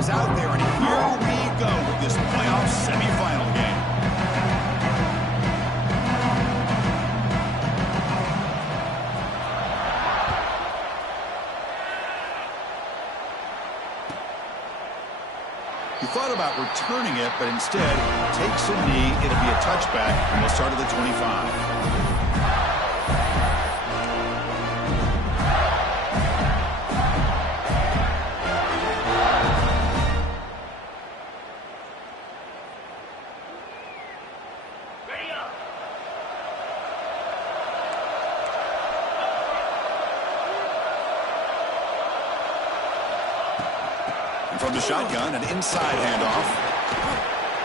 is out there, and here we go with this playoff semifinal game. He thought about returning it, but instead takes a knee. It'll be a touchback, and we'll start at the 25. From the shotgun, an inside handoff.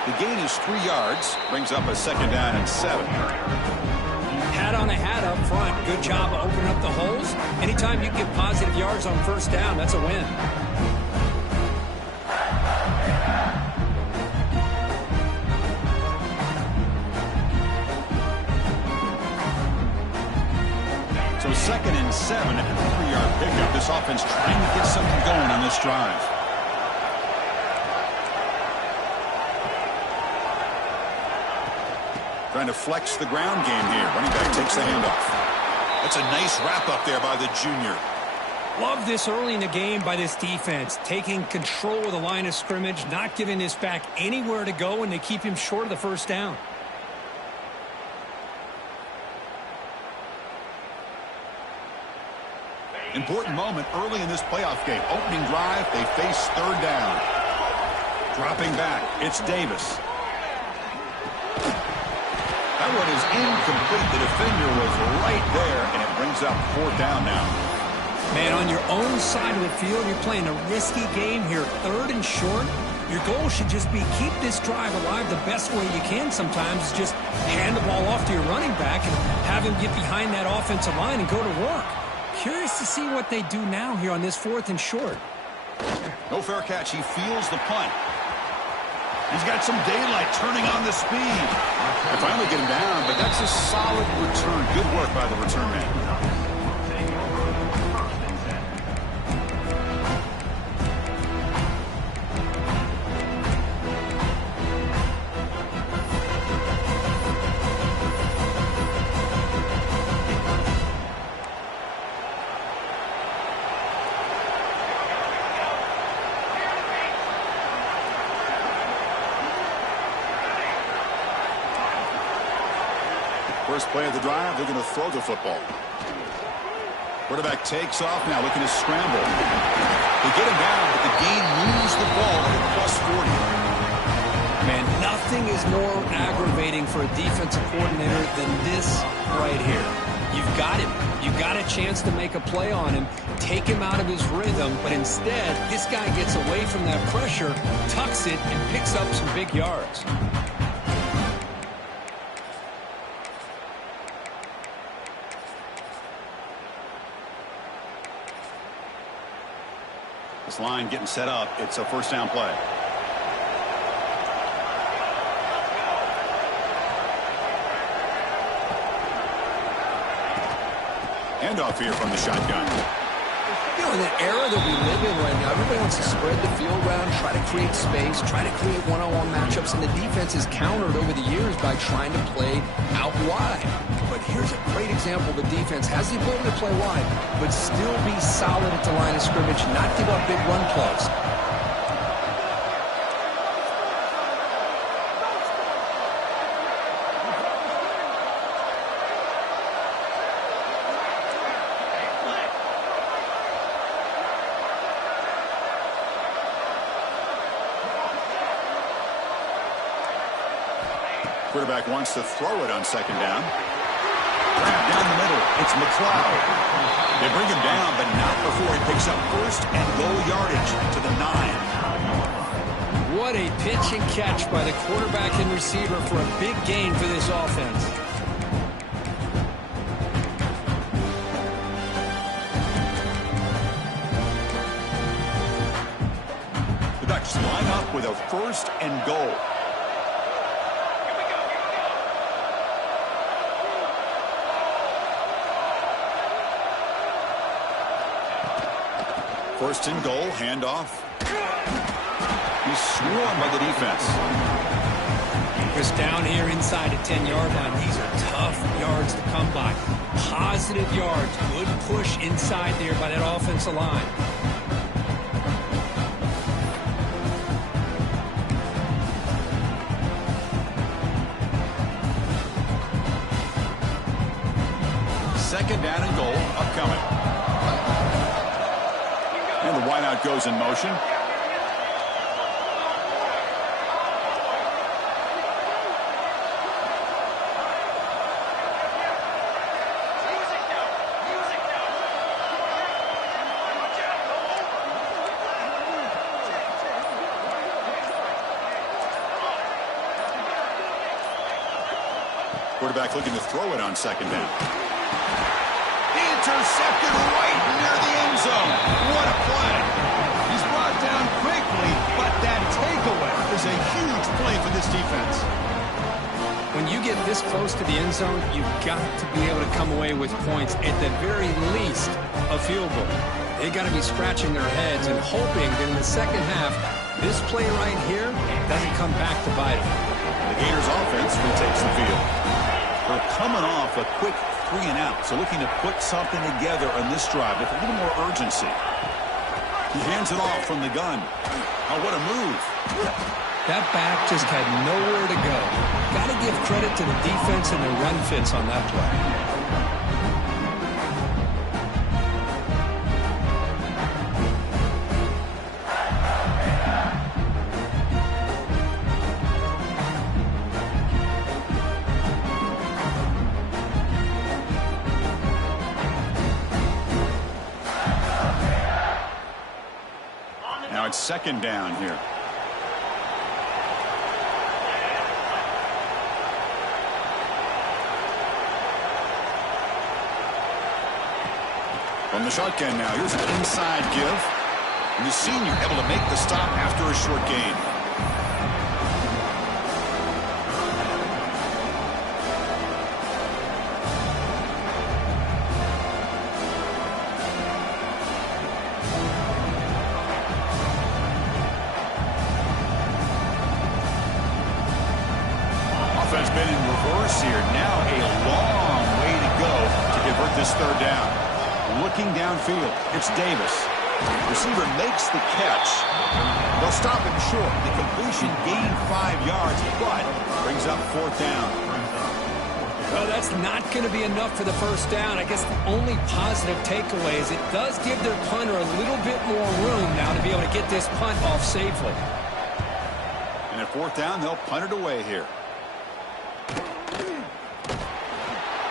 The gain is 3 yards, brings up a 2nd down and 7. Hat on a hat up front. Good job of opening up the holes. Anytime you get positive yards on 1st down, that's a win. So 2nd and 7 and a 3-yard pickup. This offense trying to get something going on this drive. Trying to flex the ground game here. Running back takes the handoff. That's a nice wrap up there by the junior. Love this early in the game by this defense. Taking control of the line of scrimmage, not giving this back anywhere to go, and they keep him short of the 1st down. Important moment early in this playoff game. Opening drive, they face 3rd down. Dropping back, it's Davis. That one is incomplete. The defender was right there, and it brings up 4th down now. Man, on your own side of the field, you're playing a risky game here. 3rd and short. Your goal should just be keep this drive alive the best way you can sometimes. Is just hand the ball off to your running back and have him get behind that offensive line and go to work. Curious to see what they do now here on this 4th and short. No fair catch. He feels the punt. He's got some daylight turning on the speed. They finally get him down, but that's a solid return. Good work by the return man. First play of the drive, they're going to throw the football. Quarterback takes off now, looking to scramble. They get him down, but the gain moves the ball at +40. Man, nothing is more aggravating for a defensive coordinator than this right here. You've got him. You've got a chance to make a play on him, take him out of his rhythm, but instead, this guy gets away from that pressure, tucks it, and picks up some big yards. This line getting set up. It's a 1st down play. Handoff here from the shotgun. You know, in the era that we live in right now, everybody wants to spread the field around, try to create space, try to create one-on-one matchups, and the defense is countered over the years by trying to play out wide. But here's a great example. The defense has the ability to play wide, but still be solid at the line of scrimmage, not give up big run plays. Quarterback wants to throw it on 2nd down. Grab down the middle. It's McLeod. They bring him down, but not before he picks up 1st and goal yardage to the 9. What a pitch and catch by the quarterback and receiver for a big gain for this offense. The Ducks line up with a 1st and goal. First and goal, handoff. He's swarmed by the defense. Chris, down here inside the 10-yard line, these are tough yards to come by. Positive yards. Good push inside there by that offensive line. Second down and goal upcoming. And the wideout goes in motion. Quarterback looking to throw it on second down. Intercepted right near the end zone. What a play. He's brought down quickly, but that takeaway is a huge play for this defense. When you get this close to the end zone, you've got to be able to come away with points, at the very least, a field goal. They got to be scratching their heads and hoping that in the second half, this play right here doesn't come back to bite them. The Gators offense retakes the field. They're coming off a quick 3-and-out, so looking to put something together on this drive with a little more urgency. He hands it off from the gun. Oh, what a move. That back just had nowhere to go. Got to give credit to the defense and the run fits on that play. Now it's second down here. From the shotgun now, here's an inside give. And the senior able to make the stop after a short gain. Offense been in reverse here. Now a long way to go to convert this third down. Looking downfield, it's Davis. Receiver makes the catch. They'll stop him short. The completion gained 5 yards, but brings up fourth down. Well, that's not going to be enough for the first down. I guess the only positive takeaway is it does give their punter a little bit more room now to be able to get this punt off safely. And at fourth down, they'll punt it away here.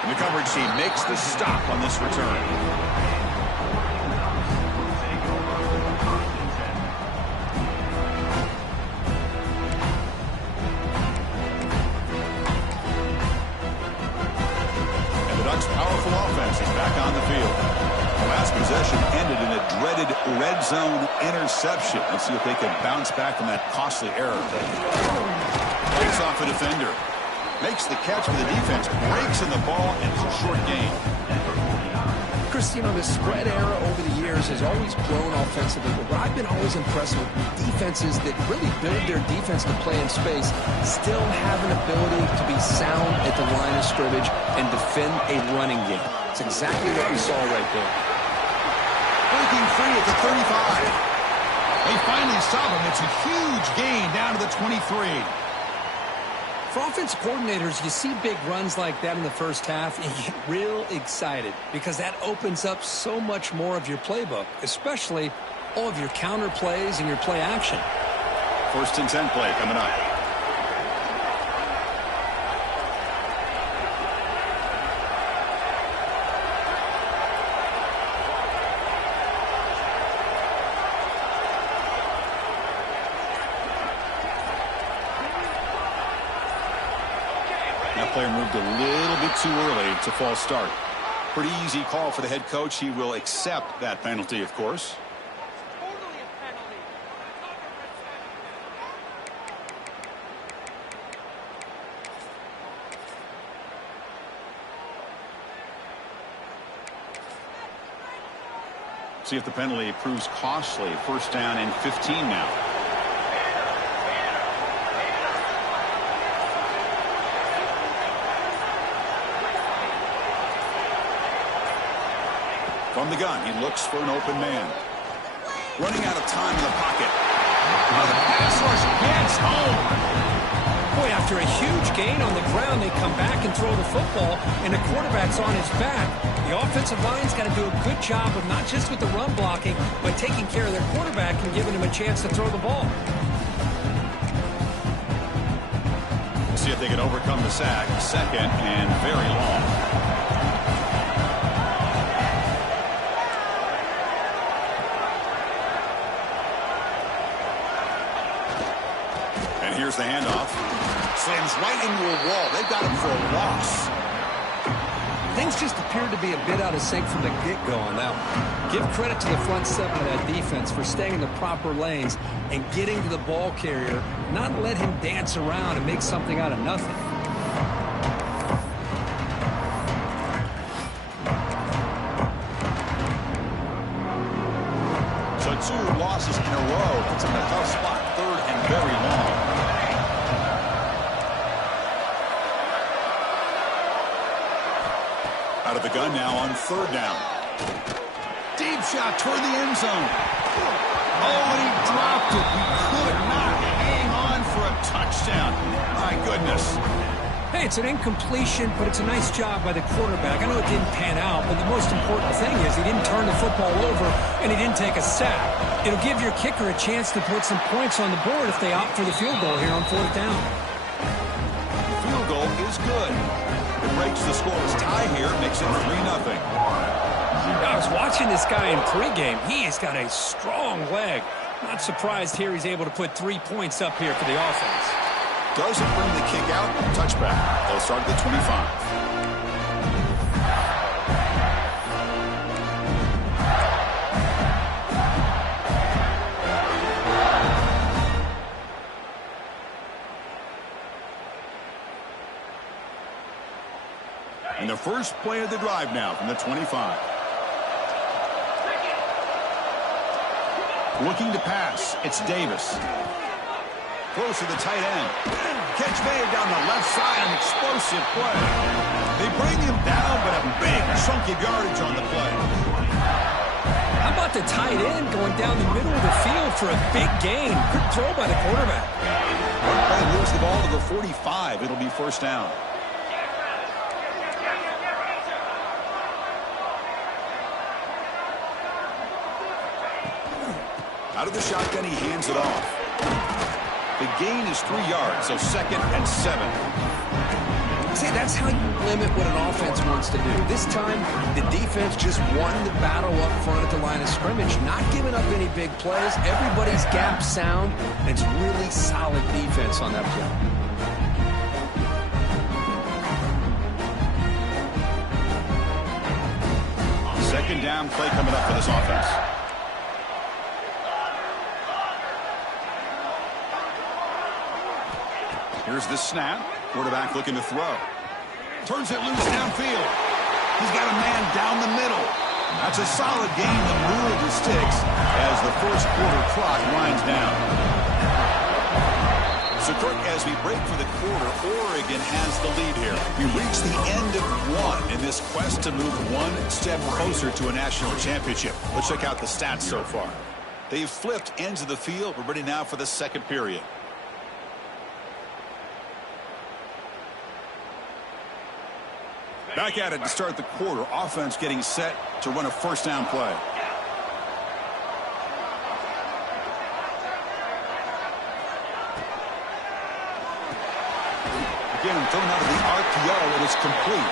And the coverage team makes the stop on this return. Powerful offense is back on the field. The last possession ended in a dreaded red zone interception. Let's see if they can bounce back from that costly error. Breaks off a defender. Makes the catch for the defense. Breaks in the ball, and it's a short gain. Chris, you know, the spread era over the years has always grown offensively, but I've been always impressed with defenses that really build their defense to play in space, still have an ability to be sound at the line of scrimmage and defend a running game. It's exactly what we saw right there. Breaking free at the 35. They finally stop him. It's a huge gain down to the 23. For offensive coordinators, you see big runs like that in the first half, and you get real excited because that opens up so much more of your playbook, especially all of your counter plays and your play action. First and 10 play coming up. Player moved a little bit too early to false start. Pretty easy call for the head coach. He will accept that penalty, of course. See if the penalty proves costly. First down and 15 now. From the gun, he looks for an open man. Running out of time in the pocket. Oh, the pass rush gets home. Boy, after a huge gain on the ground, they come back and throw the football, and the quarterback's on his back. The offensive line's got to do a good job of not just with the run blocking, but taking care of their quarterback and giving him a chance to throw the ball. See if they can overcome the sack. Second and very long. And here's the handoff. Slams right into a wall. They've got him for a loss. Things just appeared to be a bit out of sync from the get-go on that one. Give credit to the front seven of that defense for staying in the proper lanes and getting to the ball carrier, not let him dance around and make something out of nothing. So 2 losses in a row. It's in a tough spot. Third and very long. Out of the gun now on third down. Deep shot toward the end zone. Oh, and he dropped it. He could not hang on for a touchdown. My goodness. Hey, it's an incompletion, but it's a nice job by the quarterback. I know it didn't pan out, but the most important thing is he didn't turn the football over and he didn't take a sack. It'll give your kicker a chance to put some points on the board if they opt for the field goal here on fourth down. The field goal is good. It breaks the scoreless tie here, makes it 3-0. I was watching this guy in pregame. He has got a strong leg. Not surprised here he's able to put 3 points up here for the offense. Doesn't bring the kick out. Touchback. They'll start at the 25. And the first play of the drive now from the 25. Looking to pass. It's Davis. Close to the tight end. Catch made down the left side. An explosive play. They bring him down, but a big chunk of yardage on the play. How about the tight end going down the middle of the field for a big gain? Good throw by the quarterback. One play moves the ball to the 45. It'll be first down. Out of the shotgun, he hands it off. The gain is 3 yards, so 2nd and 7. See, that's how you limit what an offense wants to do. This time, the defense just won the battle up front at the line of scrimmage, not giving up any big plays. Everybody's gap sound, and it's really solid defense on that play. 2nd down play coming up for this offense. Here's the snap. Quarterback looking to throw. Turns it loose downfield. He's got a man down the middle. That's a solid gain to move the sticks as the first quarter clock winds down. So, Kirk, as we break for the quarter, Oregon has the lead here. We reach the end of one in this quest to move one step closer to a national championship. Let's check out the stats so far. They've flipped ends of the field. We're ready now for the second period. Back at it to start the quarter. Offense getting set to run a first down play. Again, thrown out of the RPO, and it's complete.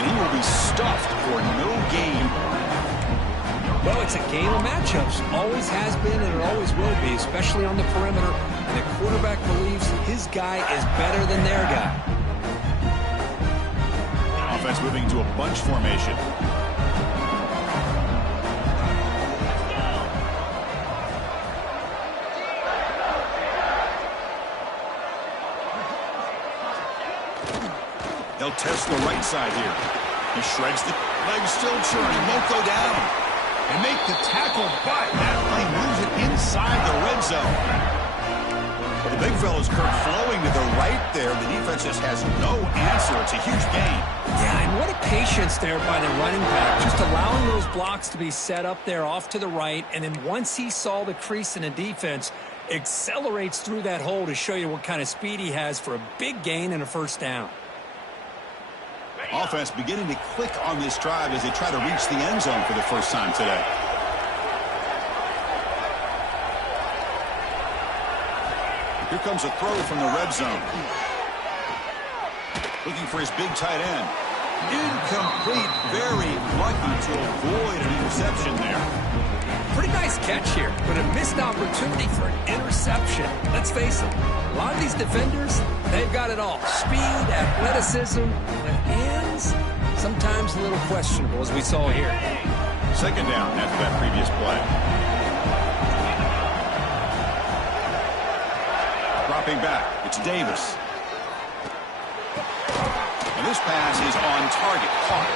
And he will be stuffed for no gain. Well, it's a game of matchups. Always has been, and it always will be, especially on the perimeter. And the quarterback believes his guy is better than their guy. Offense moving to a bunch formation. They'll test the right side here. He shreds the legs, still churning, won't go down. And make the tackle, but that play moves it inside the red zone. Well, the big fella's Kirk flowing to the right there. The defense just has no answer. It's a huge gain. Yeah, and what a patience there by the running back, just allowing those blocks to be set up there off to the right, and then once he saw the crease in the defense, accelerates through that hole to show you what kind of speed he has for a big gain and a first down. Offense beginning to click on this drive as they try to reach the end zone for the first time today. Here comes a throw from the red zone. Looking for his big tight end. Incomplete. Very lucky to avoid an interception there. Pretty nice catch here, but a missed opportunity for an interception. Let's face it, a lot of these defenders, they've got it all. Speed, athleticism, but hands, sometimes a little questionable, as we saw here. Second down after that previous play. Dropping back, it's Davis. And this pass is on target. Caught.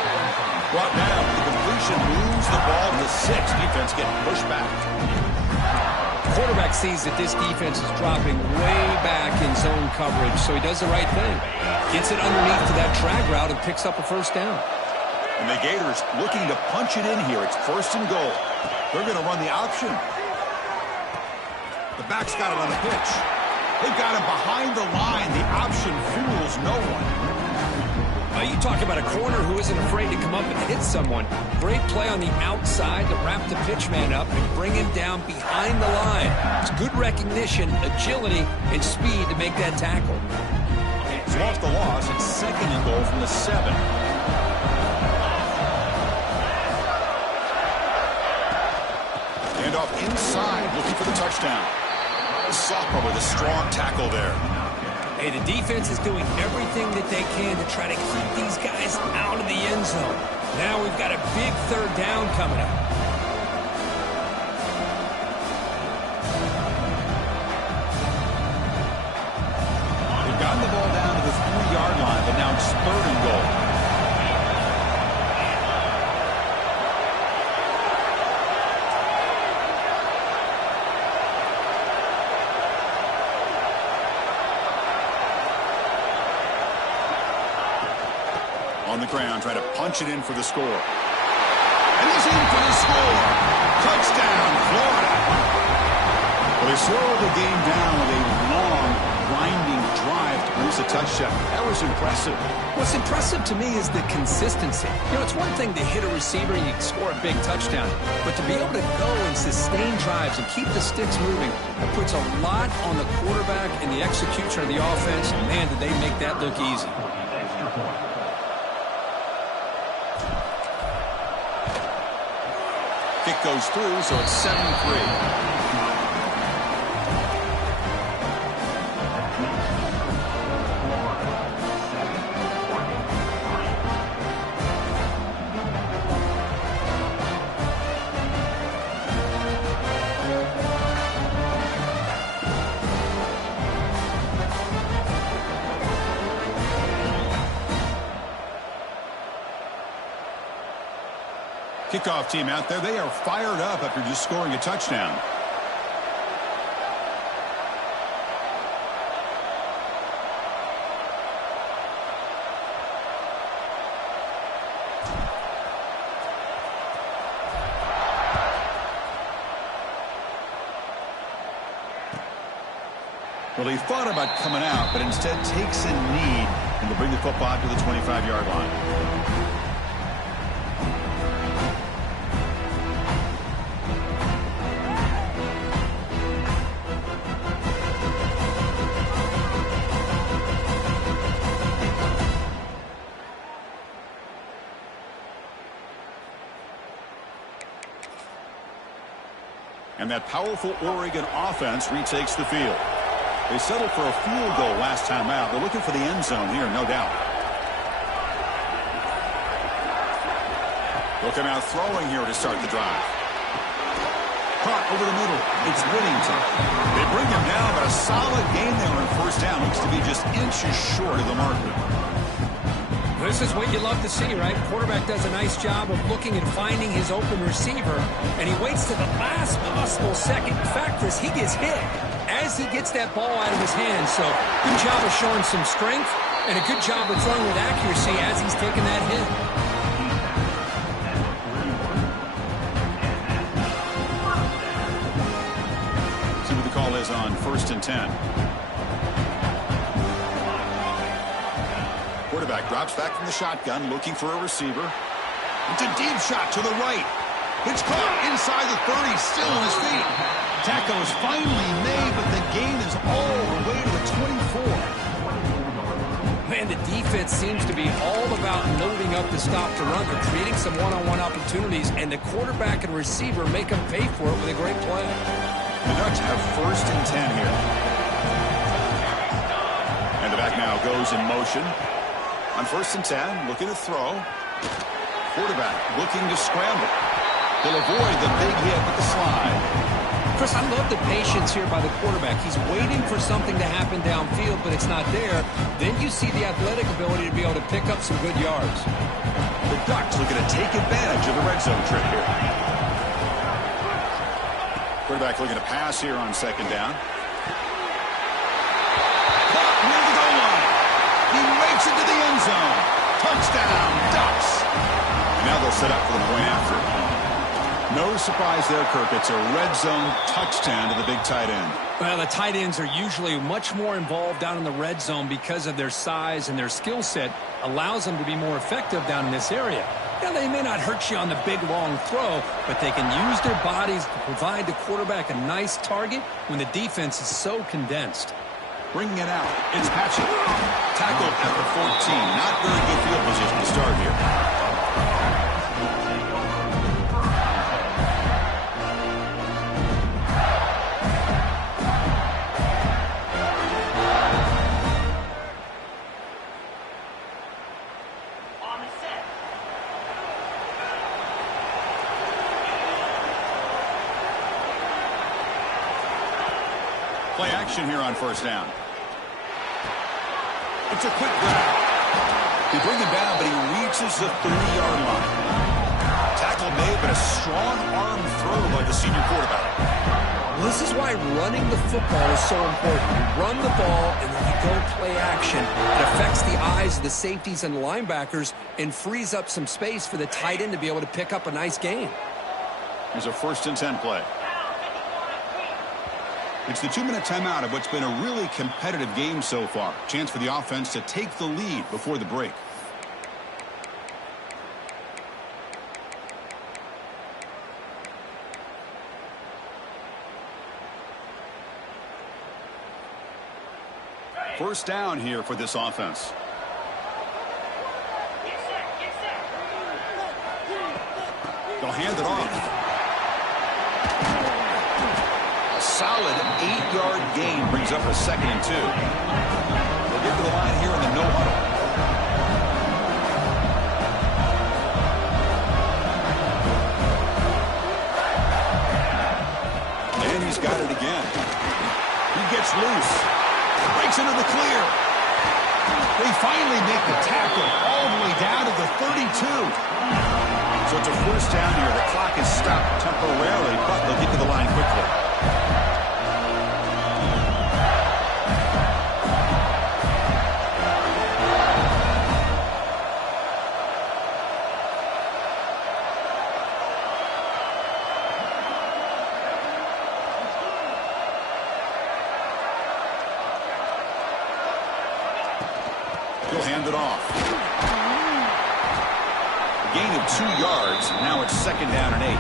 Brought down. The completion moves the ball to 6. Defense getting pushed back. Quarterback sees that this defense is dropping way back in zone coverage, so he does the right thing. Gets it underneath to that drag route and picks up a first down. And the Gators looking to punch it in here. It's first and goal. They're going to run the option. The back's got it on the pitch. They've got him behind the line. The option fools no one. You talk about a corner who isn't afraid to come up and hit someone. Great play on the outside to wrap the pitch man up and bring him down behind the line. It's good recognition, agility, and speed to make that tackle. He's lost the loss. It's second and goal from the 7. And off inside, looking for the touchdown. The sophomore with a strong tackle there. Hey, the defense is doing everything that they can to try to keep these guys out of the end zone. Now we've got a big third down coming up. They've gotten the ball down to the 3-yard line, but now it's third and goal. On the ground, trying to punch it in for the score. And he's in for the score. Touchdown, Florida. Well, they slowed the game down with a long, grinding drive to produce a touchdown. That was impressive. What's impressive to me is the consistency. You know, it's one thing to hit a receiver and you score a big touchdown, but to be able to go and sustain drives and keep the sticks moving, that puts a lot on the quarterback and the execution of the offense. And man, did they make that look easy. Kick goes through, so it's 7-3. Kickoff team out there. They are fired up after just scoring a touchdown. Well, he thought about coming out, but instead takes a knee and will bring the football to the 25-yard line. And that powerful Oregon offense retakes the field. They settled for a field goal last time out. They're looking for the end zone here, no doubt. They'll come out throwing here to start the drive. Caught over the middle. It's Whittington. They bring him down, but a solid gain there on first down. Looks to be just inches short of the marker. This is what you love to see, right? Quarterback does a nice job of looking and finding his open receiver, and he waits to the last possible second. In fact, Chris, he gets hit as he gets that ball out of his hands. So good job of showing some strength and a good job of throwing with accuracy as he's taking that hit. first and 10. Quarterback drops back from the shotgun, looking for a receiver. It's a deep shot to the right. It's caught inside the 30, still on his feet. Tackle is finally made, but the gain is all the way to the 24. Man, the defense seems to be all about loading up the stop to run. They're creating some one-on-one opportunities, and the quarterback and receiver make them pay for it with a great play. The Ducks have first and 10 here. And the back now goes in motion. On first and 10, looking to throw. Quarterback looking to scramble. He'll avoid the big hit with the slide. Chris, I love the patience here by the quarterback. He's waiting for something to happen downfield, but it's not there. Then you see the athletic ability to be able to pick up some good yards. The Ducks looking to take advantage of the red zone trip here. Quarterback looking to pass here on second down. Caught near the goal line. He makes it to the end zone. Touchdown, Ducks. And now they'll set up for the point after. No surprise there, Kirk. It's a red zone touchdown to the big tight end. Well, the tight ends are usually much more involved down in the red zone because of their size, and their skill set allows them to be more effective down in this area. Now, they may not hurt you on the big, long throw, but they can use their bodies to provide the quarterback a nice target when the defense is so condensed. Bringing it out, it's Patchett. Tackle at the 14. Not very good field position to start here. Play action here on first down. It's a quick grab. They bring him down, but he reaches the 30-yard line. Tackle made, but a strong arm throw by the senior quarterback. Well, this is why running the football is so important. You run the ball, and then you go play action. It affects the eyes of the safeties and linebackers and frees up some space for the tight end to be able to pick up a nice gain. Here's a first and 10 play. It's the 2-minute timeout of what's been a really competitive game so far. Chance for the offense to take the lead before the break. First down here for this offense. They'll hand it off. Solid 8-yard gain brings up a second and 2. They'll get to the line here in the no huddle. And he's got it again. He gets loose. Breaks into the clear. They finally make the tackle all the way down to the 32. So it's a first down here. The clock is stopped temporarily, but they'll get to the line quickly. He'll hand it off. A gain of 2 yards. Now it's second down and 8.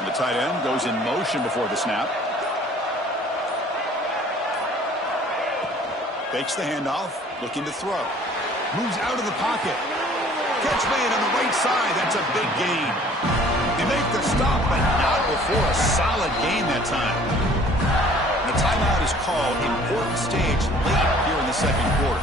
The tight end goes in motion before the snap. Fakes the handoff, looking to throw. Moves out of the pocket. Catch made on the right side. That's a big gain. They make the stop, but not before a solid gain that time. The timeout is called. Important stage late second quarter.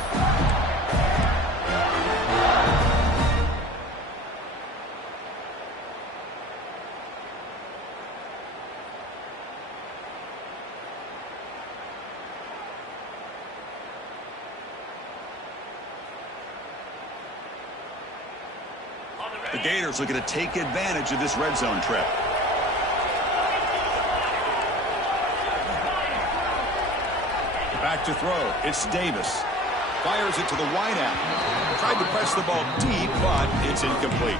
The Gators looking to take advantage of this red zone trip. Back to throw. It's Davis. Fires it to the wideout. Tried to press the ball deep, but it's incomplete.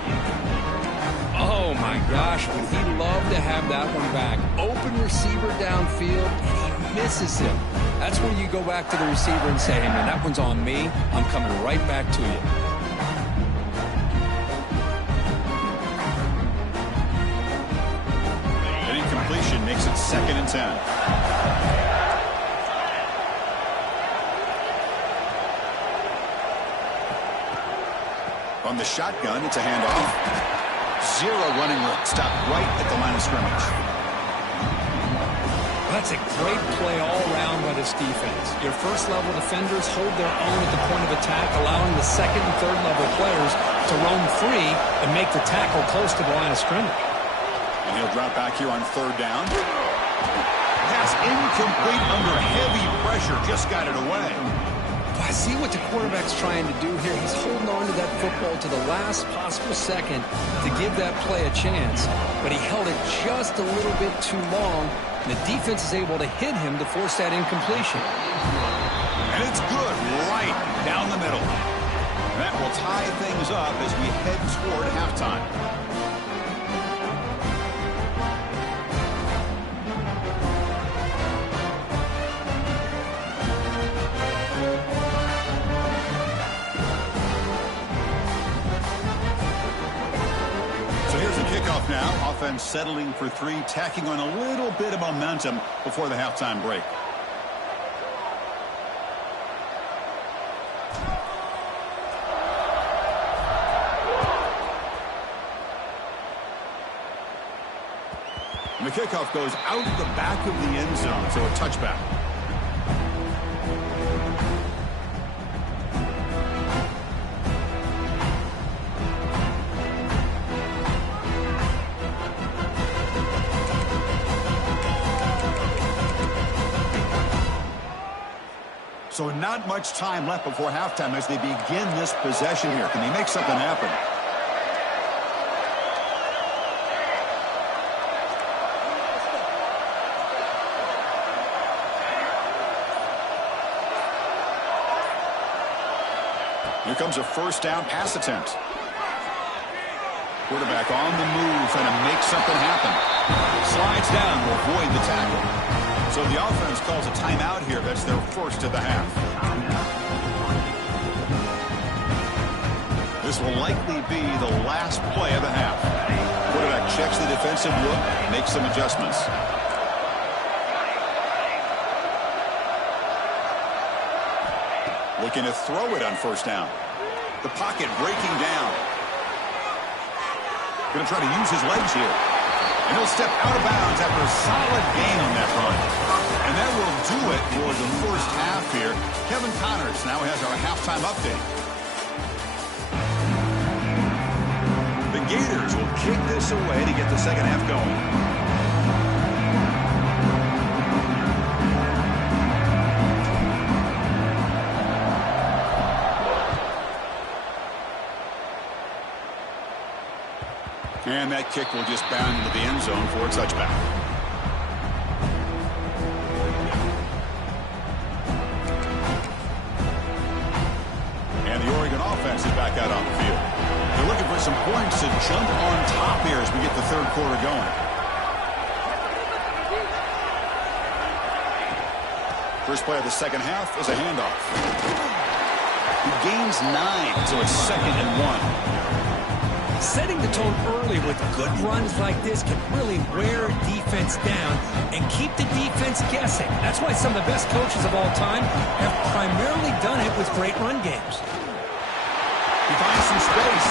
Oh, my gosh. Would he love to have that one back? Open receiver downfield, and he misses him. That's when you go back to the receiver and say, hey, man, that one's on me. I'm coming right back to you. An incompletion makes it 2nd and 10. On the shotgun, it's a handoff. Zero running room. Stop right at the line of scrimmage. That's a great play all around by this defense. Your first-level defenders hold their own at the point of attack, allowing the second and third-level players to roam free and make the tackle close to the line of scrimmage. And he'll drop back here on 3rd down. Pass incomplete under heavy pressure. Just got it away. I see what the quarterback's trying to do here. He's holding on to that football to the last possible second to give that play a chance. But he held it just a little bit too long. And the defense is able to hit him to force that incompletion. And it's good right down the middle. That will tie things up as we head toward halftime. Kickoff now. Offense settling for 3, tacking on a little bit of momentum before the halftime break. And the kickoff goes out the back of the end zone, so a touchback. So not much time left before halftime as they begin this possession here. Can they make something happen? Here comes a 1st down pass attempt. Quarterback on the move, trying to make something happen. Slides down to avoid the tackle. So the offense calls a timeout here. That's their 1st of the half. This will likely be the last play of the half. Quarterback checks the defensive look, makes some adjustments. Looking to throw it on 1st down. The pocket breaking down. Going to try to use his legs here. And he'll step out of bounds after a solid gain on that run. And that will do it for the 1st half here. Kevin Connors now has our halftime update. The Gators will kick this away to get the 2nd half going. And that kick will just bound into the end zone for a touchback. And the Oregon offense is back out on the field. They're looking for some points to jump on top here as we get the 3rd quarter going. First play of the 2nd half is a handoff. He gains 9, so it's 2nd and 1. Setting the tone early with good runs like this can really wear defense down and keep the defense guessing. That's why some of the best coaches of all time have primarily done it with great run games. He finds some space.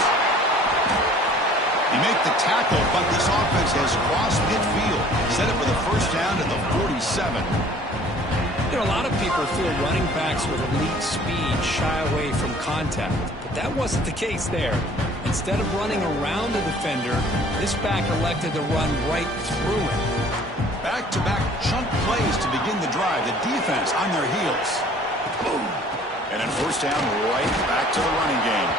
He makes the tackle, but this offense has crossed midfield. Set it for the 1st down at the 47. You know, a lot of people feel running backs with elite speed shy away from contact, but that wasn't the case there. Instead of running around the defender, this back elected to run right through him. Back-to-back chunk plays to begin the drive. The defense on their heels. Boom. And then first down, right back to the running game.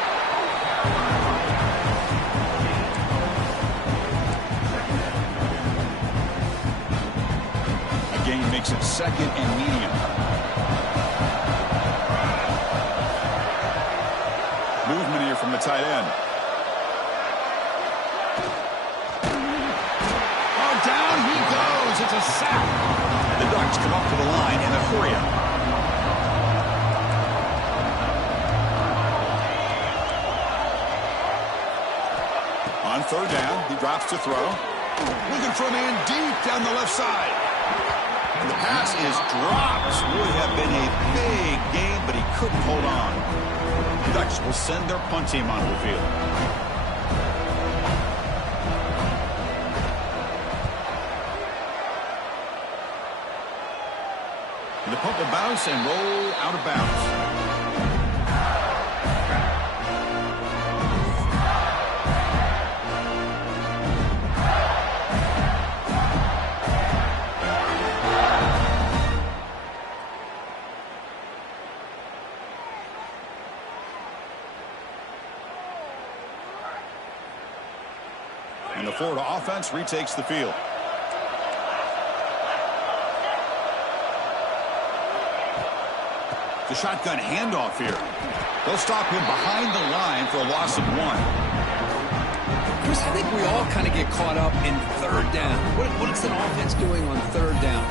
Gain makes it second and medium. Movement here from the tight end. Oh, down he goes. It's a sack. The Ducks come up to the line in a hurry up. On third down, he drops to throw. Looking for a man deep down the left side. The pass is dropped. Would have been a big game, but he couldn't hold on. The Ducks will send their punt team onto the field. And the punt will bounce and roll out of bounds. And the Florida offense retakes the field. The shotgun handoff here. They'll stop him behind the line for a loss of 1. Chris, I think we all kind of get caught up in third down. What is an offense doing on third down?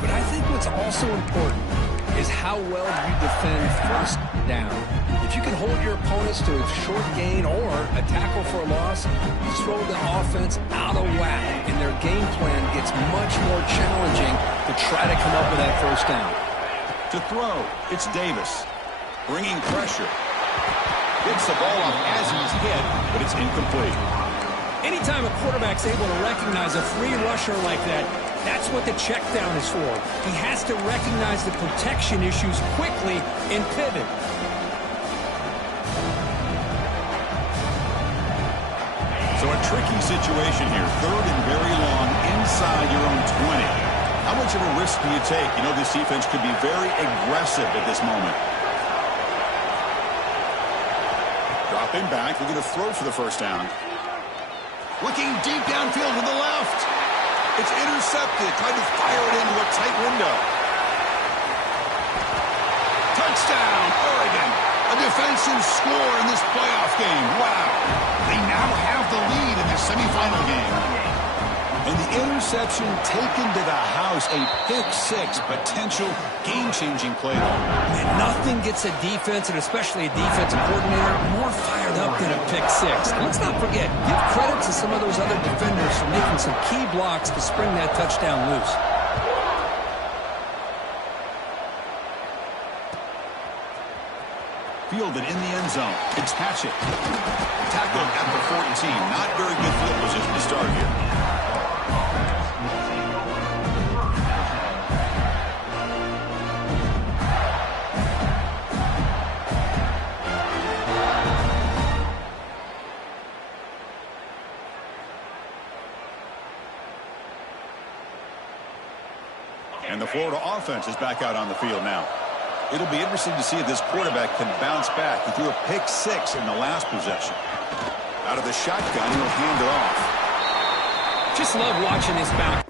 But I think what's also important is how well you defend first down. If you can hold your opponents to a short gain or a tackle for a loss, you throw the offense out of whack, and their game plan gets much more challenging to try to come up with that first down. To throw, it's Davis. Bringing pressure. Gets the ball off as he's hit, but it's incomplete. Anytime a quarterback's able to recognize a free rusher like that, that's what the check down is for. He has to recognize the protection issues quickly and pivot. So a tricky situation here. Third and very long inside your own 20. How much of a risk do you take? You know, this defense could be very aggressive at this moment. Dropping back. They're going to throw for the first down. Looking deep downfield to the left. It's intercepted. Tried to fire it into a tight window. Touchdown, Oregon. A defensive score in this playoff game. Wow. They now have the lead in the semifinal game. And the interception taken to the house. A pick-6 potential game-changing play. Man, nothing gets a defense, and especially a defensive coordinator, more fired up than a pick-6. And let's not forget, give credit to some of those other defenders for making some key blocks to spring that touchdown loose. Fielded in the end zone. Fitzpatrick. Tackled at the 14. Not very good field position to start here. And the Florida offense is back out on the field now. It'll be interesting to see if this quarterback can bounce back. He threw a pick-6 in the last possession. Out of the shotgun, he'll hand it off. Just love watching this back.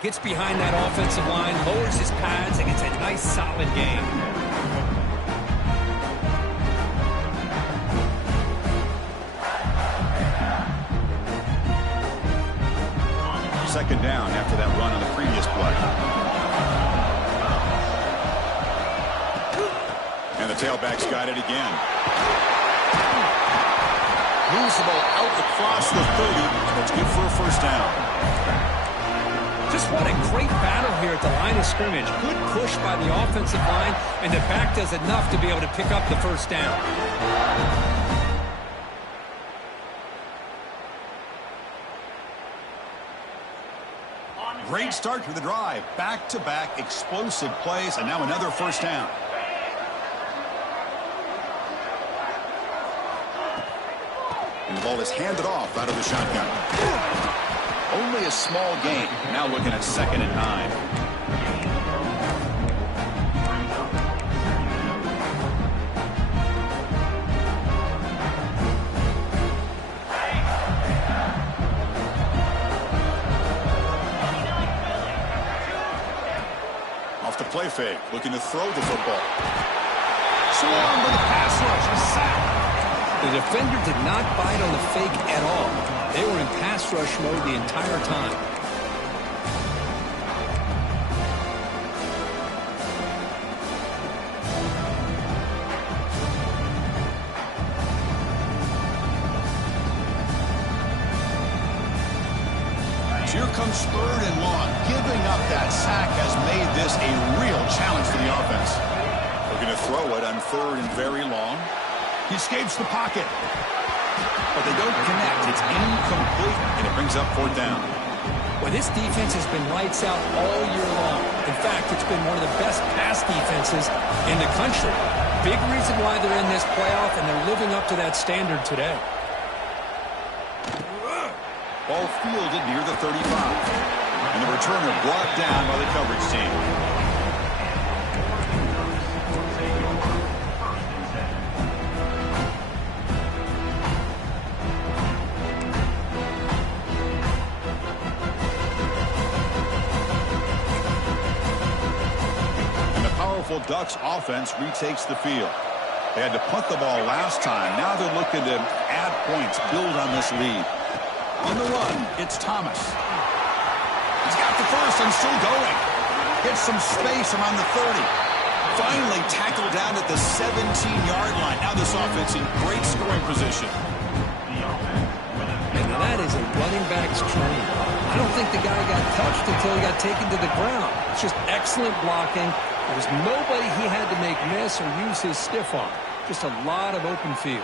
Gets behind that offensive line, lowers his pads, and gets a nice solid gain. Second down after that run on the previous play. And the tailback's got it again. Moves the ball out across the 30, and it's good for a first down. Just what a great battle here at the line of scrimmage. Good push by the offensive line, and the back does enough to be able to pick up the first down. Great start to the drive. Back-to-back explosive plays, and now another first down. And the ball is handed off out of the shotgun. Only a small gain. Now looking at 2nd and 9. Off the play fake, looking to throw the football. Swarmed with a pass rush, a sack. The defender did not bite on the fake at all. They were in pass rush mode the entire time. Here comes 3rd and long. Giving up that sack has made this a real challenge for the offense. We're going to throw it on 3rd and very long. He escapes the pocket. But they don't connect. It's incomplete, and it brings up 4th down. Well, this defense has been lights out all year long. In fact, it's been one of the best pass defenses in the country. Big reason why they're in this playoff, and they're living up to that standard today. Ball fielded near the 35. And the returner brought down by the coverage team. Ducks offense retakes the field. They had to punt the ball last time. Now they're looking to add points, build on this lead. On the run, it's Thomas. He's got the first and still going. Gets some space around the 30. Finally tackled down at the 17-yard line. Now this offense in great scoring position. And now that is a running back's dream. I don't think the guy got touched until he got taken to the ground. It's just excellent blocking. There's nobody he had to make miss or use his stiff arm. Just a lot of open field.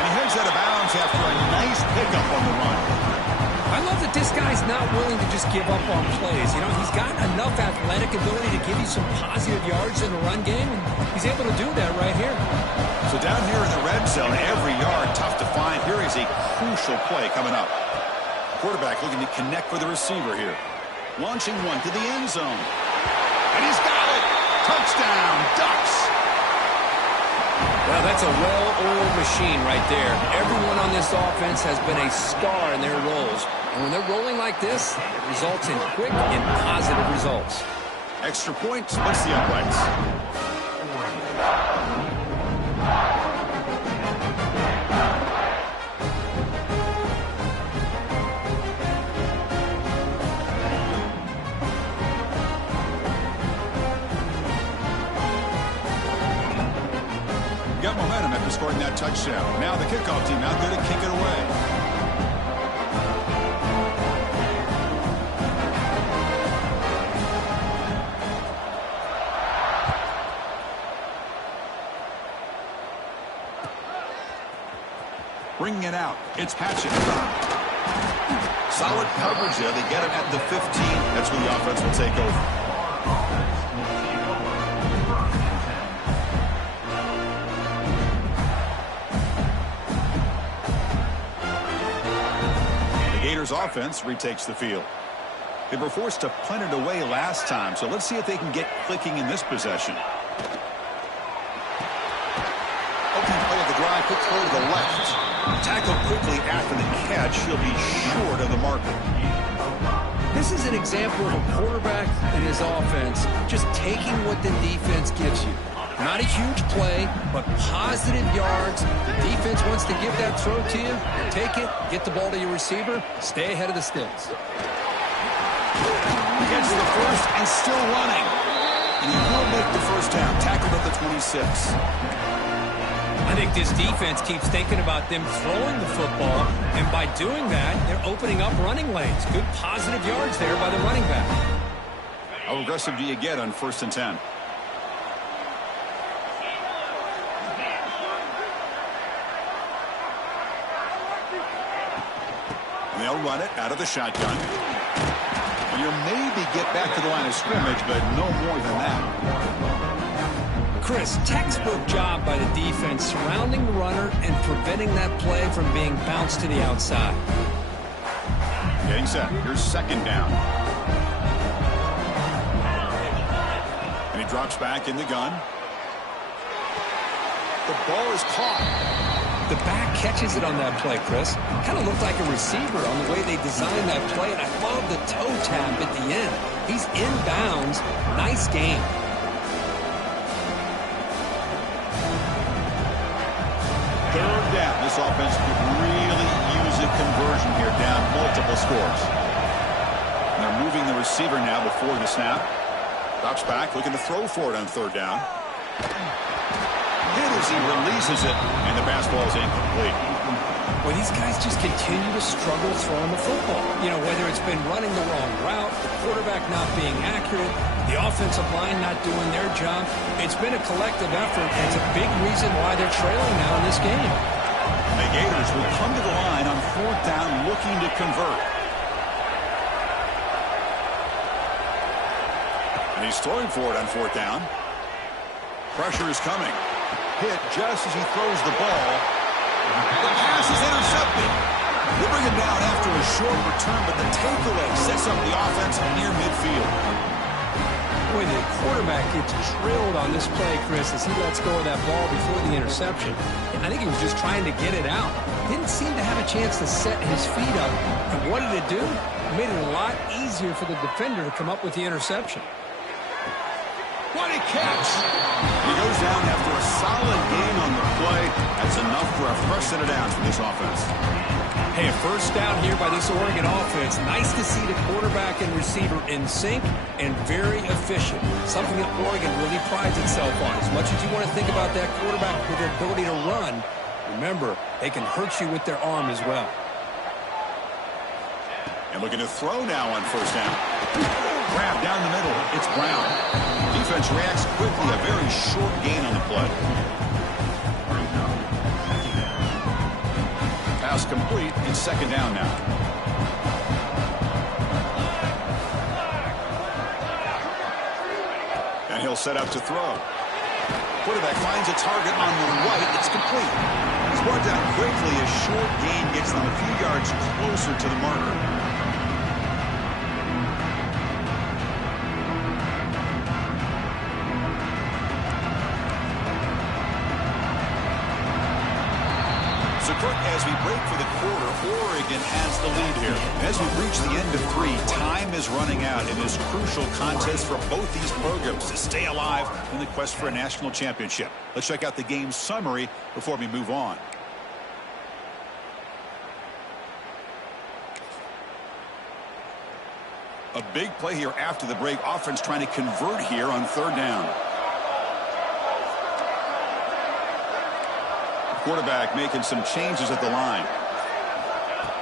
And he heads out of bounds after a nice pickup on the run. I love that this guy's not willing to just give up on plays. You know, he's got enough athletic ability to give you some positive yards in the run game, and he's able to do that right here. So down here in the red zone, every yard tough to find. Here is a crucial play coming up. Quarterback looking to connect with the receiver here. Launching one to the end zone. And he's got it. Touchdown, Ducks. Well, that's a well-oiled machine right there. Everyone on this offense has been a star in their roles. And when they're rolling like this, it results in quick and positive results. Extra point splits the uprights. Got momentum after scoring that touchdown. Now the kickoff team out there to kick it away. Bringing it out. It's Patchett. Solid coverage there. They get him at the 15. That's when the offense will take over. Offense retakes the field. They were forced to punt it away last time, so let's see if they can get clicking in this possession. Opening play of the drive, quick throw to the left. Tackled quickly after the catch. He'll be short of the marker. This is an example of a quarterback and his offense just taking what the defense gives you. Not a huge play, but positive yards. The defense wants to give that throw to you. Take it, get the ball to your receiver, stay ahead of the sticks. He gets the first and still running. And he will make the first down. Tackled at the 26. I think this defense keeps thinking about them throwing the football, and by doing that, they're opening up running lanes. Good positive yards there by the running back. How aggressive do you get on 1st and 10? And they'll run it out of the shotgun. And you'll maybe get back to the line of scrimmage, but no more than that. Chris, textbook job by the defense surrounding the runner and preventing that play from being bounced to the outside. Getting set. Here's 2nd down. And he drops back in the gun. The ball is caught. The back catches it on that play, Chris. Kind of looked like a receiver on the way they designed that play, and I love the toe tap at the end. He's inbounds. Nice game. Third down. This offense could really use a conversion here, down multiple scores. And they're moving the receiver now before the snap. Drops back, looking to throw for it on 3rd down. Hit as he releases it, and the pass ball is incomplete. Well, these guys just continue to struggle throwing the football. You know, whether it's been running the wrong route, the quarterback not being accurate, the offensive line not doing their job. It's been a collective effort, and it's a big reason why they're trailing now in this game. And the Gators will come to the line on 4th down looking to convert. And he's throwing for it on 4th down. Pressure is coming. Hit just as he throws the ball. The pass is intercepted. They bring him down after a short return, but the takeaway sets up the offense near midfield. Boy, the quarterback gets drilled on this play, Chris, as he lets go of that ball before the interception. I think he was just trying to get it out. Didn't seem to have a chance to set his feet up. And what did it do? It made it a lot easier for the defender to come up with the interception. What a catch! He goes down after a solid gain on the play. That's enough for a fresh set of downs for this offense. Hey, a 1st down here by this Oregon offense. Nice to see the quarterback and receiver in sync and very efficient. Something that Oregon really prides itself on. As much as you want to think about that quarterback with their ability to run, remember, they can hurt you with their arm as well. And looking to throw now on 1st down. Grab down the middle. It's Brown. Defense reacts quickly. A very short gain on the play. Pass complete. It's 2nd down now. And he'll set up to throw. Quarterback finds a target on the right. It's complete. He's brought down quickly. A short gain gets them a few yards closer to the marker. So, Kirk, as we break for the quarter, Oregon has the lead here. As we reach the end of 3, time is running out in this crucial contest for both these programs to stay alive in the quest for a national championship. Let's check out the game summary before we move on. A big play here after the break. Offense trying to convert here on 3rd down. Quarterback making some changes at the line.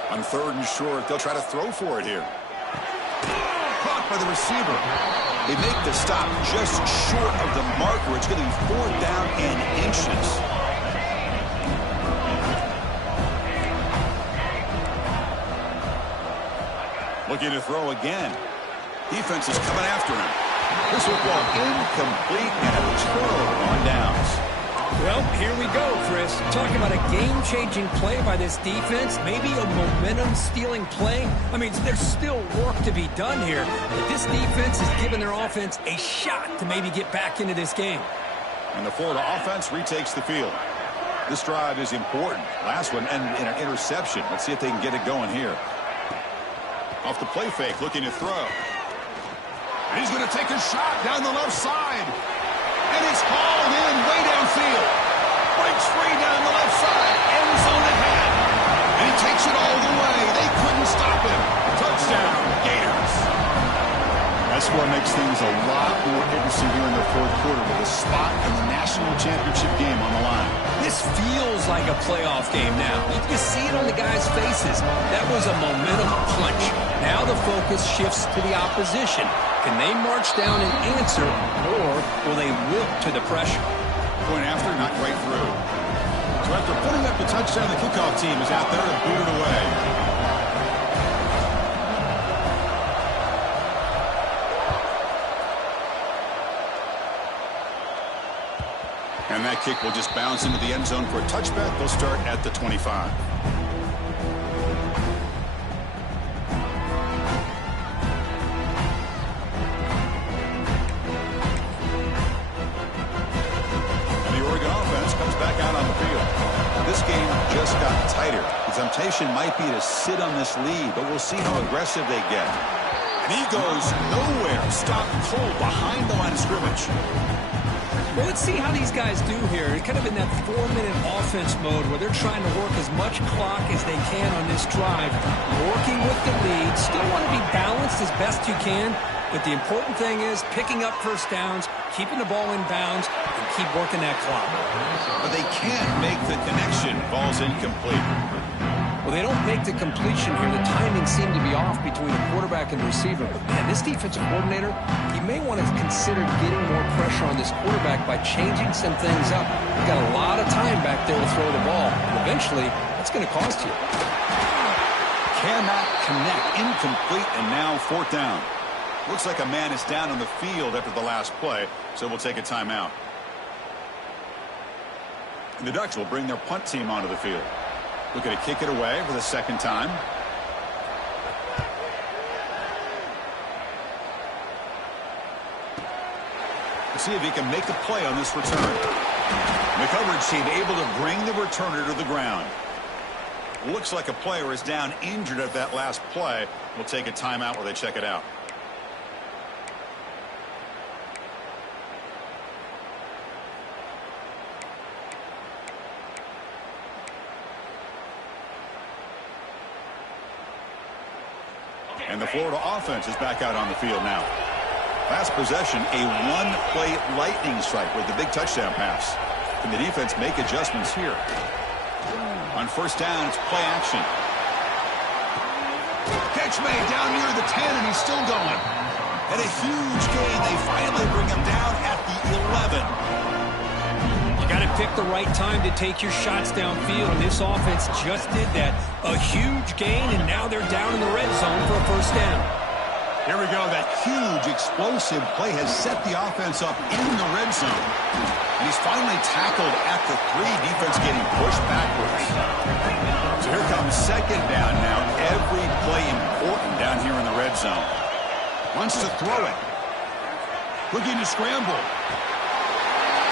On 3rd and short, they'll try to throw for it here. Caught by the receiver. They make the stop just short of the marker. It's going to be 4th down and inches. Looking to throw again. Defense is coming after him. This football incomplete and a turnover on downs. Well, here we go, Chris. Talking about a game-changing play by this defense, maybe a momentum-stealing play. I mean, there's still work to be done here, but this defense has given their offense a shot to maybe get back into this game. And the Florida offense retakes the field. This drive is important. Last one ended in an interception. Let's see if they can get it going here. Off the play fake, looking to throw. And he's going to take a shot down the left side. And it's hauled in way downfield. Breaks free down the left side. End zone ahead. And he takes it all the way. They couldn't stop him. Touchdown, Gators. That score makes things a lot more interesting here in the fourth quarter with a spot in the national championship game on the line. This feels like a playoff game now. You can see it on the guys' faces. That was a momentum punch. Now the focus shifts to the opposition. Can they march down and answer, or will they wilt to the pressure? Point after, not quite through. So after putting up the touchdown, the kickoff team is out there to boot it away. And that kick will just bounce into the end zone for a touchback. They'll start at the 25. And the Oregon offense comes back out on the field. This game just got tighter. The temptation might be to sit on this lead, but we'll see how aggressive they get. And he goes nowhere. Stopped cold behind the line of scrimmage. Well, let's see how these guys do here. They're kind of in that 4-minute offense mode where they're trying to work as much clock as they can on this drive, working with the lead. Still want to be balanced as best you can, but the important thing is picking up first downs, keeping the ball in bounds, and keep working that clock. But they can't make the connection. Ball's incomplete. Well, they don't make the completion here. The timing seemed to be off between the quarterback and the receiver. But, man, this defensive coordinator, he may want to consider getting more pressure on this quarterback by changing some things up. You've got a lot of time back there to throw the ball, and eventually that's going to cost you. Cannot connect. Incomplete, and now fourth down. Looks like a man is down on the field after the last play, so we'll take a timeout. And the Ducks will bring their punt team onto the field. Looking to kick it away for the second time. Let's see if he can make the play on this return. The coverage team able to bring the returner to the ground. Looks like a player is down injured at that last play. We'll take a timeout where they check it out. And the Florida offense is back out on the field now. Last possession, a one-play lightning strike with the big touchdown pass. Can the defense make adjustments here? On first down, it's play action. Catch made down near the 10, and he's still going. And a huge gain. They finally bring him down at the 11. You got to pick the right time to take your shots downfield, and this offense just did that. A huge gain, and now they're down in the red zone for a first down. Here we go. That huge explosive play has set the offense up in the red zone. And he's finally tackled at the 3. Defense getting pushed backwards. So here comes second down now. Every play important down here in the red zone. Wants to throw it. Looking to scramble.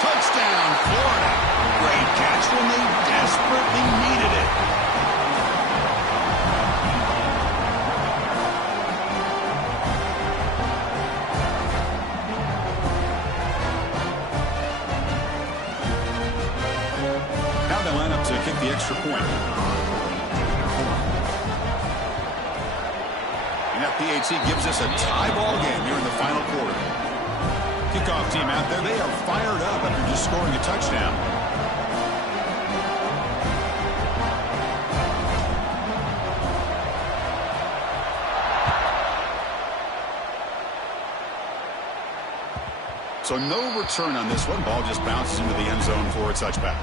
Touchdown, Florida. Great catch when they desperately needed it. Now they line up to kick the extra point. And that PAT gives us a tie ball game here in the final quarter. Kickoff team out there, they are fired up after just scoring a touchdown. So no return on this one. Ball just bounces into the end zone for a touchback.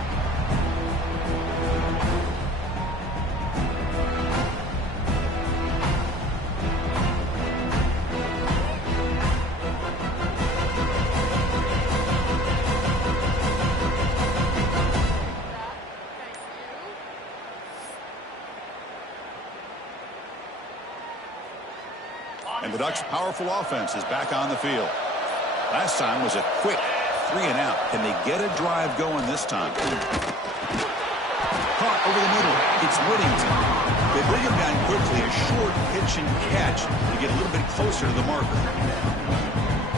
And the Ducks' powerful offense is back on the field. Last time was a quick 3-and-out. Can they get a drive going this time? Caught over the middle. It's Whittington. They bring him down quickly. A short pitch and catch to get a little bit closer to the marker.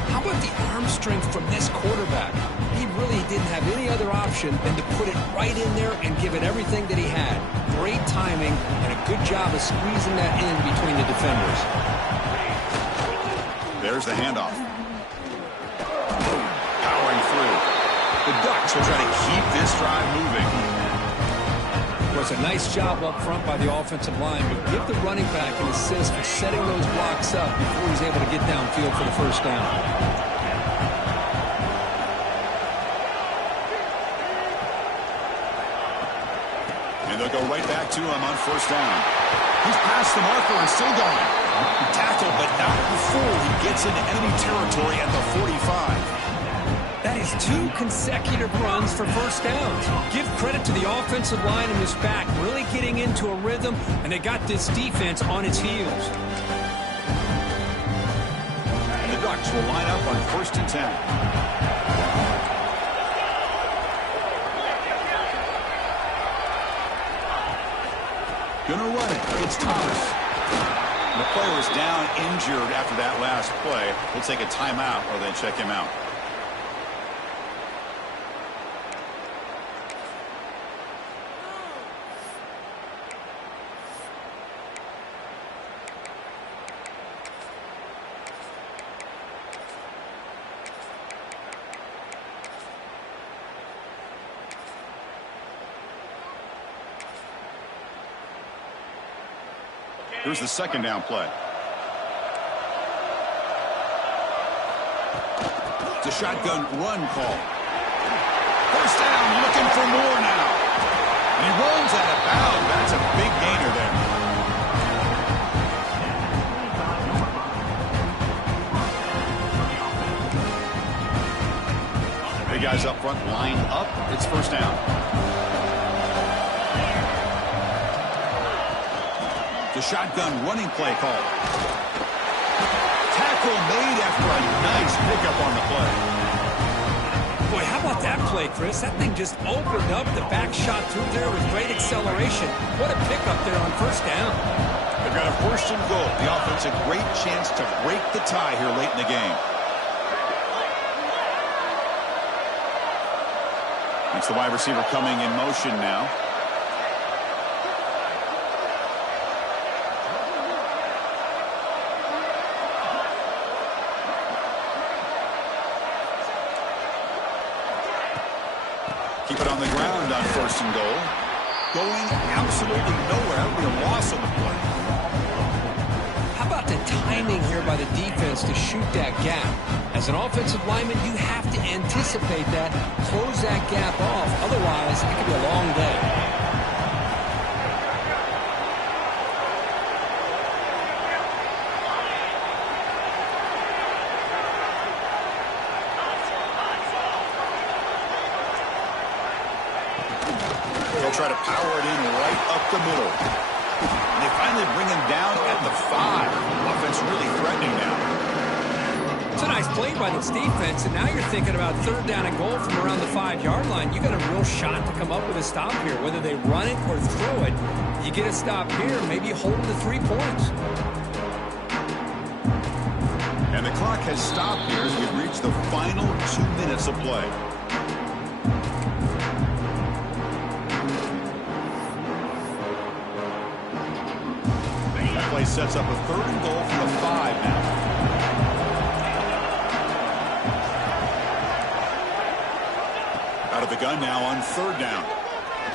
How about the arm strength from this quarterback? He really didn't have any other option than to put it right in there and give it everything that he had. Great timing and a good job of squeezing that in between the defenders. There's the handoff. Powering through. The Ducks will try to keep this drive moving. It was a nice job up front by the offensive line, but give the running back an assist for setting those blocks up before he's able to get downfield for the first down. And they'll go right back to him on first down. He's past the marker and still going. Tackled, but not before he gets into enemy territory at the 45. That is 2 consecutive runs for first downs. Give credit to the offensive line and his back, really getting into a rhythm, and they got this defense on its heels. And the Ducks will line up on first and 10. Gonna run it. It's Thomas. The player is down injured after that last play. We'll take a timeout or then check him out. Here's the second down play. It's a shotgun run call. First down, looking for more now. And he runs out of bounds. That's a big gainer there. Big guys up front line up. It's first down. The shotgun running play call. Tackle made after a nice pickup on the play. Boy, how about that play, Chris? That thing just opened up. The back shot through there with great acceleration. What a pickup there on first down. They've got a first and goal. The offense a great chance to break the tie here late in the game. It's the wide receiver coming in motion now. Keep it on the ground on first and goal. Going absolutely nowhere. That would be a loss on the play. How about the timing here by the defense to shoot that gap? As an offensive lineman, you have to anticipate that, close that gap off. Otherwise, it could be a long day. Try to power it in right up the middle. And they finally bring him down at the 5. Offense really threatening now. It's a nice play by this defense, and now you're thinking about third down and goal from around the 5-yard line. You got a real shot to come up with a stop here. Whether they run it or throw it, you get a stop here, maybe hold them to 3 points. And the clock has stopped here as we've reached the final 2 minutes of play. Play sets up a third and goal from the 5 now. Out of the gun now on third down.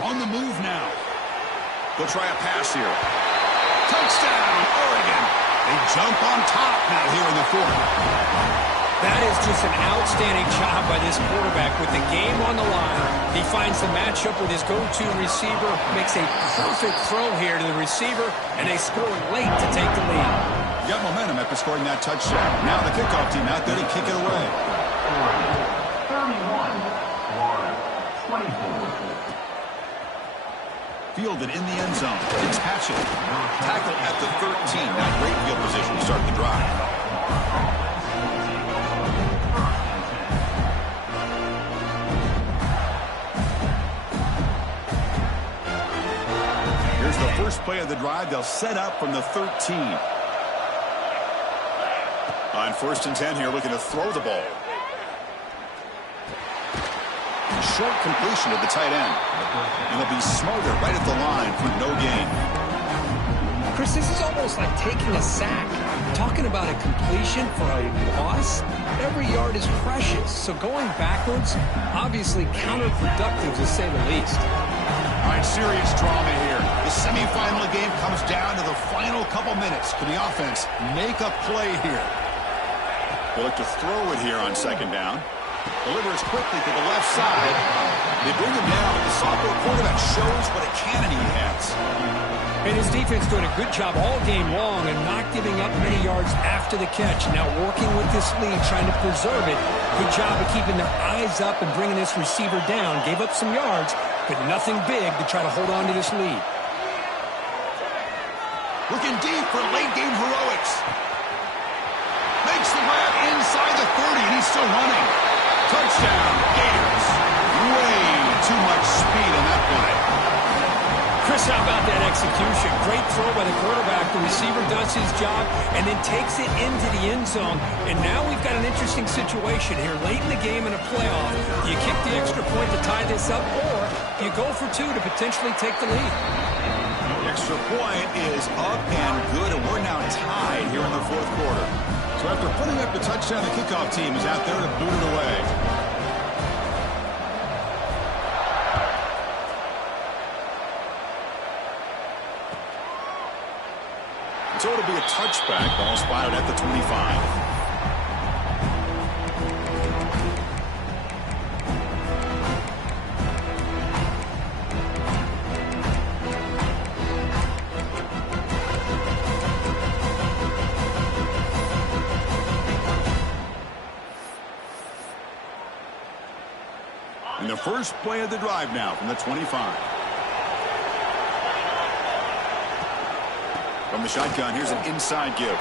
On the move now. They'll try a pass here. Touchdown, Oregon. They jump on top now here in the 4th. That is just an outstanding job by this quarterback with the game on the line. He finds the matchup with his go-to receiver, makes a perfect throw here to the receiver, and they score late to take the lead. Got momentum after scoring that touchdown. Now the kickoff team out there to kick it away. 31-24. Fielded in the end zone. Fitzpatrick tackled at the 13. Now great field position to start the drive. Here's the first play of the drive. They'll set up from the 13. On first and 10 here, looking to throw the ball. Short completion to the tight end. And they'll be smarter right at the line for no gain. Chris, this is almost like taking a sack. talking about a completion for a loss? Every yard is precious, so going backwards, obviously counterproductive to say the least. All right, serious drama here. The semifinal game comes down to the final couple minutes. Can the offense make a play here? They look to throw it here on second down. Delivers quickly to the left side. They bring him down. The sophomore quarterback shows what a cannon he has. And his defense doing a good job all game long and not giving up many yards after the catch. Now working with this lead, trying to preserve it. Good job of keeping their eyes up and bringing this receiver down. Gave up some yards, but nothing big to try to hold on to this lead. Looking deep for late-game heroics. Makes the grab inside the 30, and he's still running. Touchdown, Gators. Way too much speed on that play. Chris, how about that execution? Great throw by the quarterback. The receiver does his job and then takes it into the end zone. And now we've got an interesting situation here. Late in the game in a playoff, do you kick the extra point to tie this up, or do you go for two to potentially take the lead? The extra point is up and good, and we're now tied here in the fourth quarter. So after putting up the touchdown, the kickoff team is out there to boot it away. So it'll be a touchback. Ball spotted at the 25. And the first play of the drive now from the 25. From the shotgun, here's an inside give. They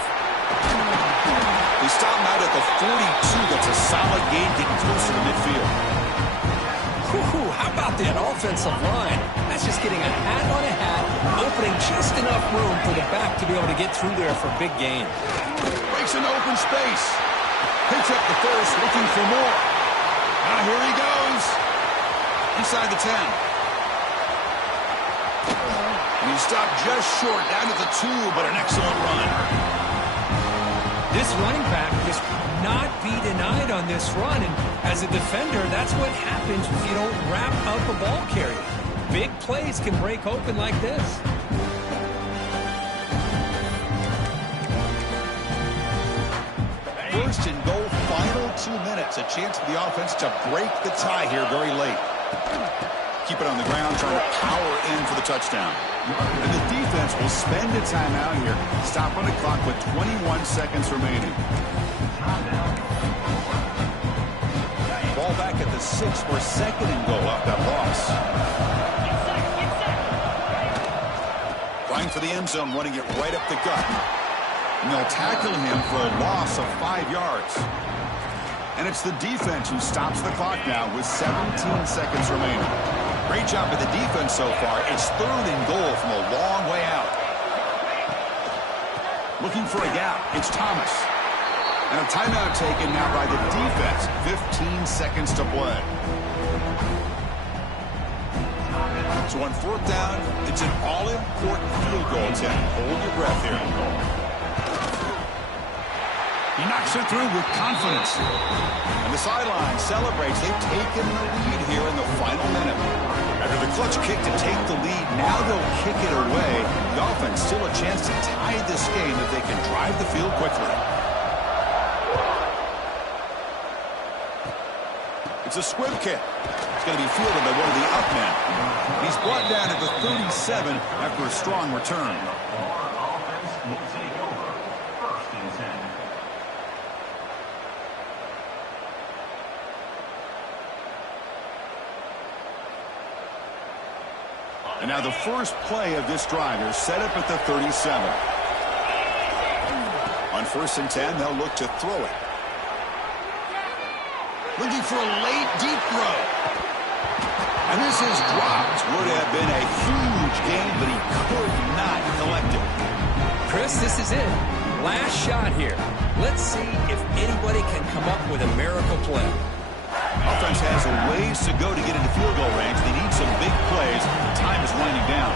stop him out at the 42. That's a solid gain, getting closer to midfield. Whew, how about that offensive line? That's just getting a hat on a hat, opening just enough room for the back to be able to get through there for a big gain. Breaks into open space. Picks up the first, looking for more. Now here he goes. Inside the 10. And he stopped just short, down to the 2, but an excellent run. This running back just not be denied on this run. And as a defender, that's what happens if you don't wrap up a ball carrier. Big plays can break open like this. First and goal, final 2 minutes. A chance for the offense to break the tie here very late. Keep it on the ground, trying to power in for the touchdown. And the defense will spend a timeout here. Stop on the clock with 21 seconds remaining. Ball back at the 6 for second and goal off that loss. Trying for the end zone, running it right up the gut. And they'll tackle him for a loss of 5 yards. And it's the defense who stops the clock now with 17 seconds remaining. Great job by the defense so far. It's third and goal from a long way out. Looking for a gap. It's Thomas. And a timeout taken now by the defense. 15 seconds to play. So on fourth down, it's an all-important field goal attempt. Hold your breath here. He knocks it through with confidence. And the sideline celebrates. They've taken the lead here in the final minute. After the clutch kick to take the lead, now they'll kick it away. The offense still a chance to tie this game if they can drive the field quickly. It's a squib kick. It's going to be fielded by one of the up men. He's brought down at the 37 after a strong return. And now the first play of this drive is set up at the 37. On first and 10, they'll look to throw it. Looking for a late, deep throw. And this is dropped. Would have been a huge gain, but he could not collect it. Chris, this is it. Last shot here. Let's see if anybody can come up with a miracle play. Offense has a ways to go to get into field goal range. They need some big plays. Time is winding down.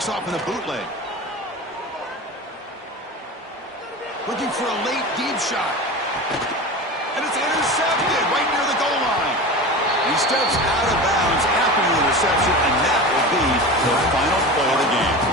takes off in the bootleg. Looking for a late deep shot. And it's intercepted right near the goal line. He steps out of bounds after the interception, and that will be the final play of the game.